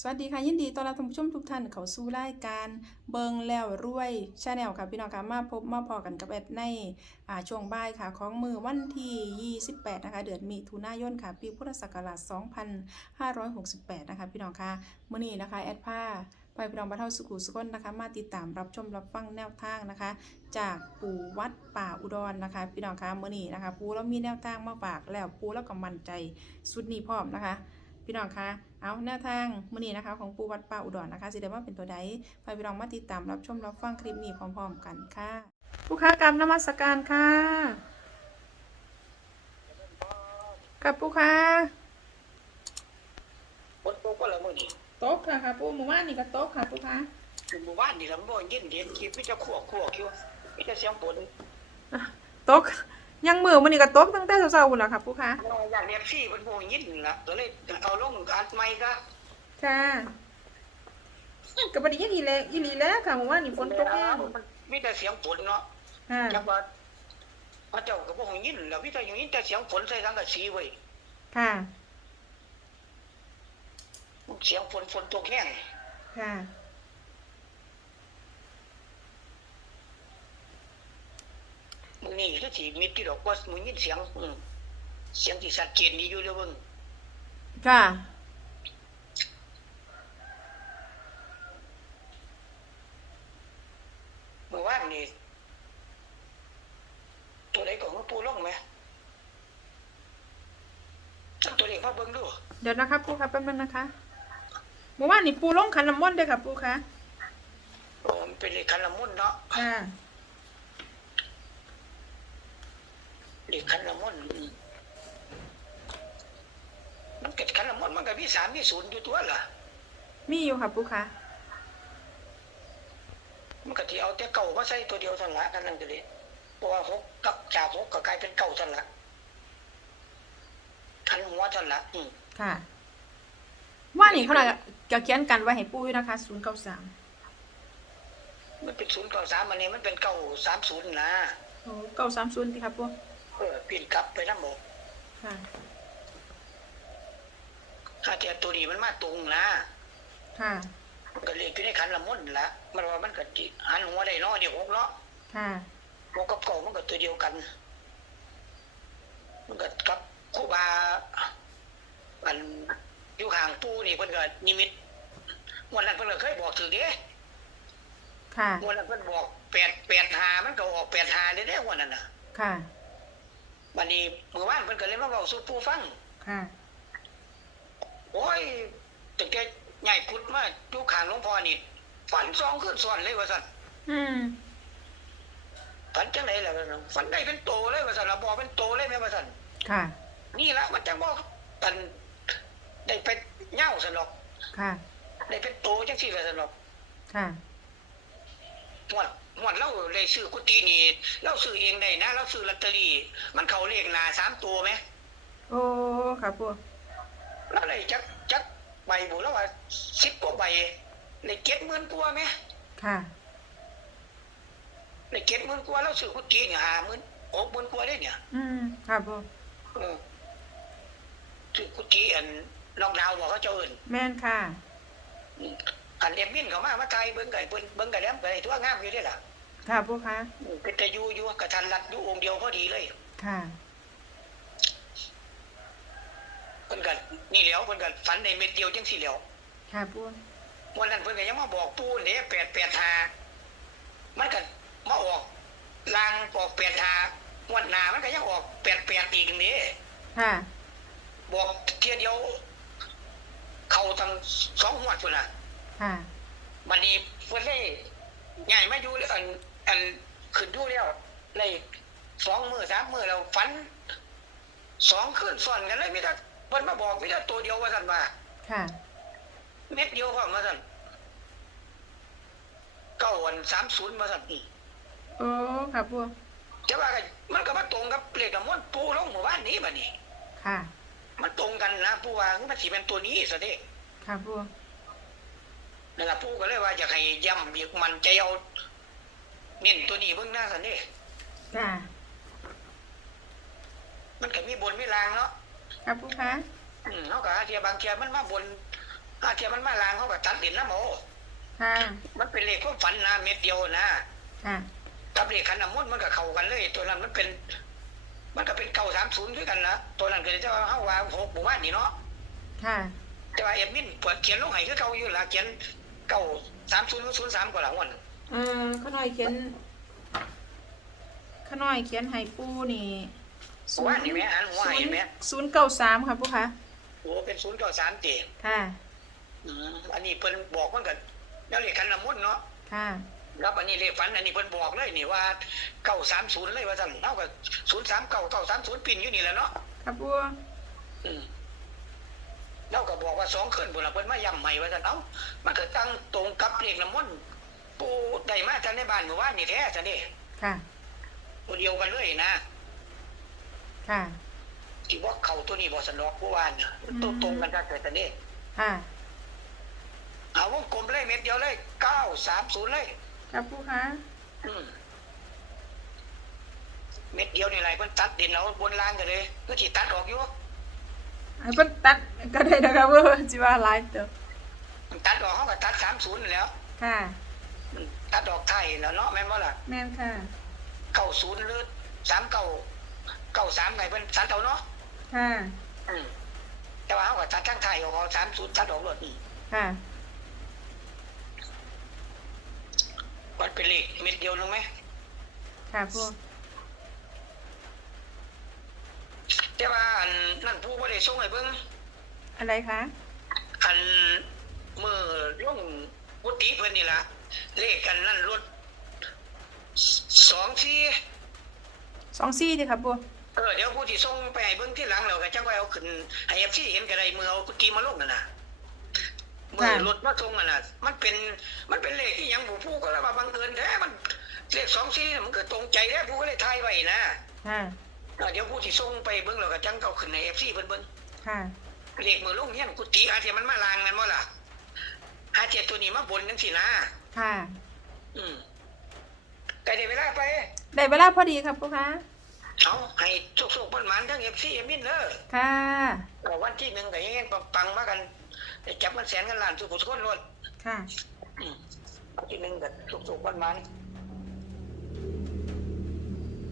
สวัสดีค่ะยินดีต้อนรับท่านผู้ชมทุกท่านเข้าสู่รายการเบิงแล้วรวยชาแนลค่ะพี่น้องค่ะมาพบมาพอกันกับแอดในอ่าช่วงบ่ายค่ะของมือวันที่ 28 นะคะ เดือนมิถุนายนค่ะ ปีพุทธศักราช 2568 นะคะพี่น้องค่ะมื้อนี้นะคะแอดผ้าไปพี่น้องบรรเทาสุขุสุขนนะคะมาติดตามรับชมรับฟังแนวทางนะคะ จากปู่วัดป่าอุดรนะคะ พี่น้องค่ะมื้อนี้นะคะ ปู่แล้วมีแนวทางมาฝากแล้วปู่แล้วก็มั่นใจสุดนี้พร้อมนะคะ พี่น้องคะเอาแนวทางมื้อนี้นะคะ ของปูวัดป่าอุดรนะคะสิได้ว่าเป็นตัวใดไปพี่น้องมาติดตามรับชมรับฟังคลิปนี้พร้อมๆกันค่ะลูกค้ากรรมนมัสการค่ะกับปูค้าคนโตก็ละมื้อนี้โต๊ะค่ะค่ะปูหมู่บ้านนี่ก็โต๊ะค่ะปูค้าอยู่หมู่บ้านนี่ละบ่ยินเห็นคลิปมีแต่ขัวขัวอยู่มีแต่เสียงฝนโต๊ะ ยังมือมื้อนี้ก็โต๊ะตั้งแต่เช้าๆพุ่นล่ะค่ะปูค้าอยากเรียนพี่เพิ่นบ่ยินล่ะก็เลยเอาลงอัดใหม่ก็ค่ะก็บ่ได้ยังอีแลอีหลีแล้วค่ะหมู่บ้านนี่ฝนตกแห้งมีแต่เสียงฝนเนาะค่ะจังว่าพระเจ้าก็บ่ยินแล้วมีแต่อย่างนี้แต่เสียงฝนใส่สังกะสีเว้ยค่ะเสียงฝนฝนตกแห้งค่ะ มื้อนี้คือสิมีที่ดอกว่ามึงยินเสียงอืมเสียงที่ชัดเจนดีอยู่เด้อเบิ่งค่ะเมื่อวานนี่ตัวใดก็ของปูลงไหมจับตัวเลขมาเบิ่งดู เดี๋ยวนะคะปูค่ะแป๊บนึงนะคะหมู่บ้านนี่ปูลงขันน้ำมนต์เด้อค่ะปูค่ะโอ้มันเป็นเลขคันละมุนเนาะค่ะ เลขคันละมุนอืมมันเกิดคันละ มุนมันก็มีสามมีศูนย์อยู่ตัวล่ะมีอยู่ค่ะปูค่ะมันก็ที่เอาแต่เก่ามาใส่ตัวเดียวเท่านั้นละกันนั่นก็เลยเพราะว่าหกกับจากหกก็กลายเป็นเก่าเท่านั้นละคันหัวเท่านั้นละอืมค่ะ ว่านี่เขาน่ะจะเขียนกันไว้ให้ปูอยู่นะคะศูนย์เก้าสามมันเป็นศูนย์เก่าสามอันนี้มันเป็นเก่าสามศูนย์นะโอ้เก้าสามศูนย์ที่ครับปูเออเปลี่ยนกลับไปน้ำบอกค่ะ ถ้าแต่ตัวนี้มันมาตรงนะค่ะ มันก็เลขอยู่ในคันละมุนละมันว่ามันก็จิหันหัวได้เนาะเดี๋ยวหกเนาะค่ะหกกับเก่ามันก็ตัวเดียวกัน มันก็กับครูบาอันอยู่ห่างปูนี่เพิ่นก็นิมิตงวันนั้นเพิ่นก็เคยบอกถึงเด้ค่ะงวันนั้นเพิ่นบอกแปดแปดหามันก็ออกแปดหาเลยเด้งวันนั้นน่ะ ค่ะวันนี้เมื่อวานเพิ่นก็เลยมาเว้าสู่ปูฟัง ค่ะ โอ้ยตั้งแต่ใหญ่พุดมาอยู่ข้างหลวงพ่อนี่ฝันซองขึ้นซ้อนเลยว่าซั่นอืมฝันจังไดล่ะว่าซั่นฝันได้เป็นโตเลยว่าซั่นละบอกเป็นโตเลยแม่ว่าซั่นค่ะ นี่ละมันจังบอกตันได้ไปเหย้าซั่นหรอกค่ะ ได้เป็นโตจังซี่ว่าซั่นหรอกค่ะ หวดหวดเราเลยซื้อกุฏินี่เราซื้อเองได้นะเราซื้อลอตเตอรี่ มันเข้าเลขหน้าสามตัวไหมโอ้ค่ะปู เราเลยจักจักใบบุแล้วว่าสิบกว่าใบในเก็ดหมื่นกว่าไหมค่ะในเก็ดหมื่นกว่าเราซื้อกุฏิเนี่ยหาหมื่นหกหมื่นกว่าได้เนี่ย อืมค่ะปูเออซื้อกุฏิอันลองดาวบอกเขาเจ้าอื่นแม่นค่ะอืมอันเรียมมินเขามามาไทยเบิ้งไก่เบิ้งเบิ้งไก่แล้วไก่ทั่วงามอยู่ได้ล่ะค่ะปูค่ะอืมเป็นแต่อยู่อยู่กระทันรัดอยู่องค์เดียวพอดีเลย ค่ะ เพิ่นก็นี่แหล้วเพิ่นก็ฝันในเม็ดเดียวจังสี่แหล้วค่ะปูวันนั้นเพิ่นก็ยังมาบอกปู่เด้แปดแปดหามันก็มาออกลางออกแปดหาวันหน้ามันก็ยังออกแปดแปดอีกนี่ค่ะบอกเทียเดียว เข้าทั้งสองหัวดพุ่นน่ะค่ะบัดนี้เพิ่นเลยใหญ่มาอยู่เลยอันอันขึ้นอยู่แล้วเลยสองมือสามมือแล้วฝันสองคืนซ้อนกันเลยมีแต่ เพิ่นมาบอกมีแต่ตัวเดียวว่าซั่นว่าค่ะ เม็ดเดียวพร้อมว่าซั่นเก้าวันสามศูนย์ว่าซั่นอืมโอ้ค่ะปูแต่ว่าก็มันก็มาตรงกับเลขน้ำมนต์ปูลงหมู่บ้านนี้บัดนี้ค่ะ มันตรงกันนะปูว่ามันสิเป็นตัวนี้ซะเด้ค่ะปูนั่นล่ะปูก็เลยว่าอยากให้ย้ำอีกมันใจเอาเน้นตัวนี้เบิ่งหน้าซะเด้ค่ะ มันก็มีบนมีลางเนาะ ค่ะปูค่ะอืมเฮาก็หาเทียบางเทียมันมาบนอาเทียมันมาลางเขาก็ตัดดินน้ำโมค่ะมันเป็นเลขความฝันนะเม็ดเดียวนะค่ะกับเลขขันน้ำมนต์มันก็เข้ากันเลย ตัวนั้นมันเป็น มันก็เป็นเก้าสามศูนย์ด้วยกันนะตัวนั้นก็จะว่าเขาว่าหกหมู่บ้านนี่เนาะค่ะ แต่ว่าเอ็มมินเปิดเขียนลงให้คือเก่าอยู่ละเขียนเก้าสามศูนย์ศูนย์สามกว่าหลังวันเอ่อข้าน้อยเขียนข้าน้อยเขียนให้ปูนี่ หมู่บ้านนี่ไหมอ่านหัวเห็นไหมศูนย์เก้าสามค่ะปูคะโอ้เป็นศูนย์เก้าสามเตีค่ะอืมอันนี้เพิ่นบอกมันก็แล้วเลขขันน้ำมนต์เนาะค่ะครับอันนี้เลขฝันอันนี้เพิ่นบอกเลยนี่ว่าเก้าสามศูนย์เลยว่าสั่นเท่ากับศูนย์สามเก้าเก้าสามศูนย์ปิ่นอยู่นี่แหละเนาะครับปูอืมเราก็บอกว่าสองคืนบุญละเพิ่นมาย้ำใหม่ว่าสั่นเอ้ามันก็ตั้งตรงกับเลขน้ำมนต์ปูได้มาจากในบ้านเมื่อวานนี่แท้สั่นนี่ค่ะตัวเดียวกันเลยนะ ค่ะ ที่ว่าเขาตัวนี้บ่สนอกผู้วานน่ะตรงตรงกันจักแต่สั่นนี่ค่ะเอาวงกลมเลยเม็ดเดียวเลยเก้าสามศูนย์เลยครับปูคะอืมเม็ดเดียวนี่ไรเพิ่นตัดดินเอาบนล่างกันเลยก็สิตัดออกอยู่ไอ้เพิ่นตัดก็ได้นะครับปูจิว่าหลายเติบมันตัดออกเขาก็ตัดสามศูนย์แล้ว ค่ะมันตัดออกไทยแล้วเนาะแม่นบ่ล่ะแม่นค่ะเก้าศูนย์หรือสามเก้า เก้าสามไงเพิ่นตัดเอาเนาะค่ะ อืมแต่ว่าเขาก็ตัดทั้งไทยออกเอาสามศูนย์ตัดออกหมดนี่ค่ะ มันเป็นเลขเม็ดเดียวนึงไหมค่ะปูแต่ว่าอันนั่นผู้บ่ได้ส่งให้เบิ่งอะไรคะอันมือลงกุฏิเพิ่นนี่ล่ะเลขกันนั่นรถสองสี่สองซี่ดิครับปู เออเดี๋ยวผู้ที่ส่งไปให้เบิ่งที่หลังแล้วก็จังไว้เอาขึ้นให้ FC เห็นก็ได้มือเอากุฏิมาลงนั่นน่ะมือรถมาส่งนั่นน่ะมันเป็นมันเป็นเลขที่หยังผู้ผู้ก็เลยว่าบังเอิญแท้มันเลขสองสี่มันก็ตรงใจแท้ผู้ก็เลยทายไว้นะค่ะเออเดี๋ยวผู้ที่ส่งไปเบิ่งแล้วก็จังเอาขึ้นให้ FC เพิ่นเบิ่งค่ะเลขมือลงเฮียนกุฏิอาเทียมันมาลางนั่นบ่ล่ะอาเทียตัวนี้มาบนจังซี่นะค่ะ อืมใกล้ได้เวลาไปได้เวลาพอดีครับปูคะ เอาให้โชคๆมันมันๆทั้ง FC เอ็มมินเด้อค่ะเออวันที่หนึ่งก็ยังไงปังๆมากันได้จับมันแสนกันล้านสุขสุขคนรถค่ะอืมวันที่หนึ่งก็สุขๆวันมัน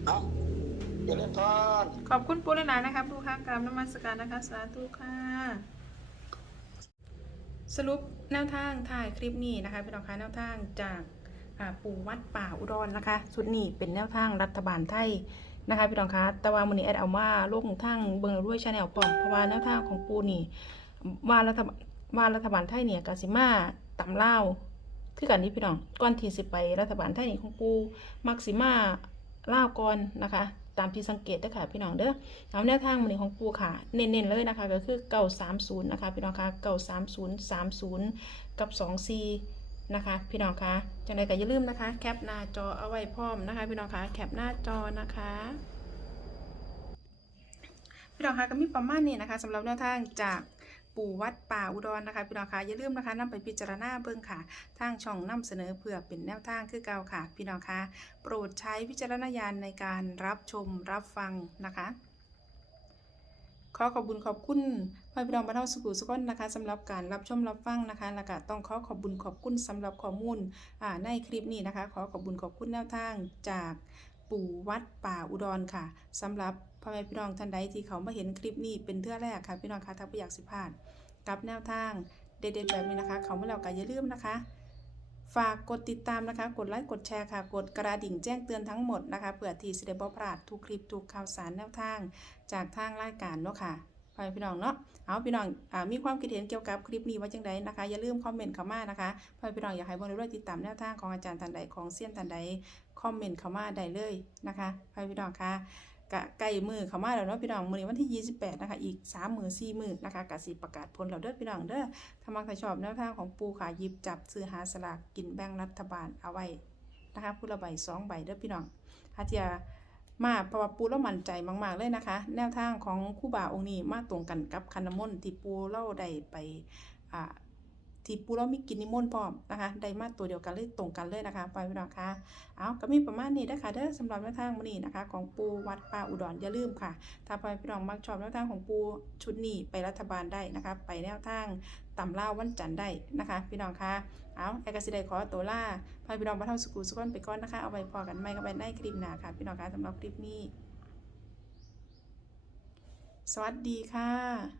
เอาอย่าเล่นพรขอบคุณปูเลยนะนะคะปูค่ะกราบนมัสการนะคะ สาธุค่ะ สรุปแนวทางถ่ายคลิปนี้นะคะพี่น้องคะแนวทางจากอ่าปู่วัดป่าอุดรนะคะ สุดนี้เป็นแนวทางรัฐบาลไทย นะคะพี่น้องคะแต่ว่ามือนี้แอดเอามาลงทางเบิงด้วยชาแนลปอมเพราะว่าแนวทางของปูนี่ว่ารัฐบาลว่ารัฐบาลไทยเนี่ยกสิมาตำเล่าคือกันนี้พี่น้องก่อนที่สิไปรัฐบาลไทยนี่ของปูมักสิมาเล่าก่อนนะคะตามที่สังเกตได้ค่ะพี่น้องเด้อเอาแนวทางมันนี้ของปูค่ะ เน้นๆเลยนะคะ ก็คือเก่า30นย์นะคะพี่น้องคะเก่า30 30กับ24 นะคะ พี่น้องคะจังใดก็อย่าลืมนะคะ แคปหน้าจอเอาไว้พร้อมนะคะ พี่น้องคะแคปหน้าจอนะคะพี่น้องคะก็มีประมาณนี้นะคะสำหรับแนวทางจากปู่วัดป่าอุดรนะคะพี่น้องคะอย่าลืมนะคะนำไปพิจารณาเบิ่งค่ะ ทางช่องนำเสนอเพื่อเป็นแนวทางคือเก่าค่ะ พี่น้องคะโปรดใช้วิจารณญาณในการรับชมรับฟังนะคะ ขอขอบคุณขอบคุณพ่อพี่น้องบรรเทาสุขุสุขนนะคะสำหรับการรับชมรับฟังนะคะแล้วก็ต้องขอขอบคุณขอบคุณสำหรับข้อมูลอ่าในคลิปนี้นะคะ ขอขอบคุณขอบคุณแนวทางจากปู่วัดป่าอุดรค่ะสำหรับพ่อแม่พี่น้องท่านใดที่เขามาเห็นคลิปนี้เป็นเทื่อแรกค่ะพี่น้องคะถ้าไม่อยากสิพลาดกับแนวทางเด็ดๆแบบนี้นะคะ เขามาแล้วก็อย่าลืมนะคะ ฝากกดติดตามนะคะ กดไลค์กดแชร์ค่ะ กดกระดิ่งแจ้งเตือนทั้งหมดนะคะเพื่อที่จะได้บ่พลาดทุกคลิปทุกข่าวสารแนวทาง จากทางรายการเนาะค่ะไปพี่น้องเนาะ เอาพี่น้องอมีความคิดเห็นเกี่ยวกับคลิปนี้ว่าจังใดนะคะ อย่าลืมคอมเมนต์เข้ามานะคะพอพี่น้องอยากให้บริด้วยติดตามแนวทางของอาจารย์ทันใดของเซียนทันใดคอมเมนต์เข้ามาได้เลยนะคะพอพี่น้องค่ะ กะใกล้มือเข้ามาแล้วเนาะพี่น้องมือนี้วันที่ 28 นะคะ อีก 3 มือ4มือนะคะกสิประกาศผลแล้วเด้อพี่น้องเด้อถ้ามักถ้าชอบแนวทางของปูค่ะหยิบจับซื้อหาสลากกินแบ่งรัฐบาลเอาไว้นะคะผู้ละใบสองใบเด้อพี่น้องถ้าเทียมาเพราะว่าปูเรามั่นใจมาก ๆ เลยนะคะ แนวทางของคู่บ่าองค์นี้มาตรงกันกับคันนมนที่ปูเล่าได้ไปอ่า ที่ปูเรามีกินนิมนต์พร้อมนะคะได้มาตัวเดียวกันเลยตรงกันเลยนะคะไปพี่น้องคะเอาก็มีประมาณนี้นะคะเด้อสำหรับแนวทางมื้อนี้นะคะ ของปูวัดป่าอุดรอย่าลืมค่ะ ถ้าพ่อแม่พี่น้องมักชอบแนวทางของปูชุดนี้ไปรัฐบาลได้นะคะ ไปแนวทางตำล่าวันจันทร์ได้นะคะ พี่น้องคะเอาไอ้กสิได้ขอตัวล่าพาพี่น้องมาเท่าสกูสุกอนไปก่อนนะคะ เอาไว้พอกันไม่ก็ไปในคลิปหนาค่ะ พี่น้องคะสำหรับคลิปนี้ สวัสดีค่ะ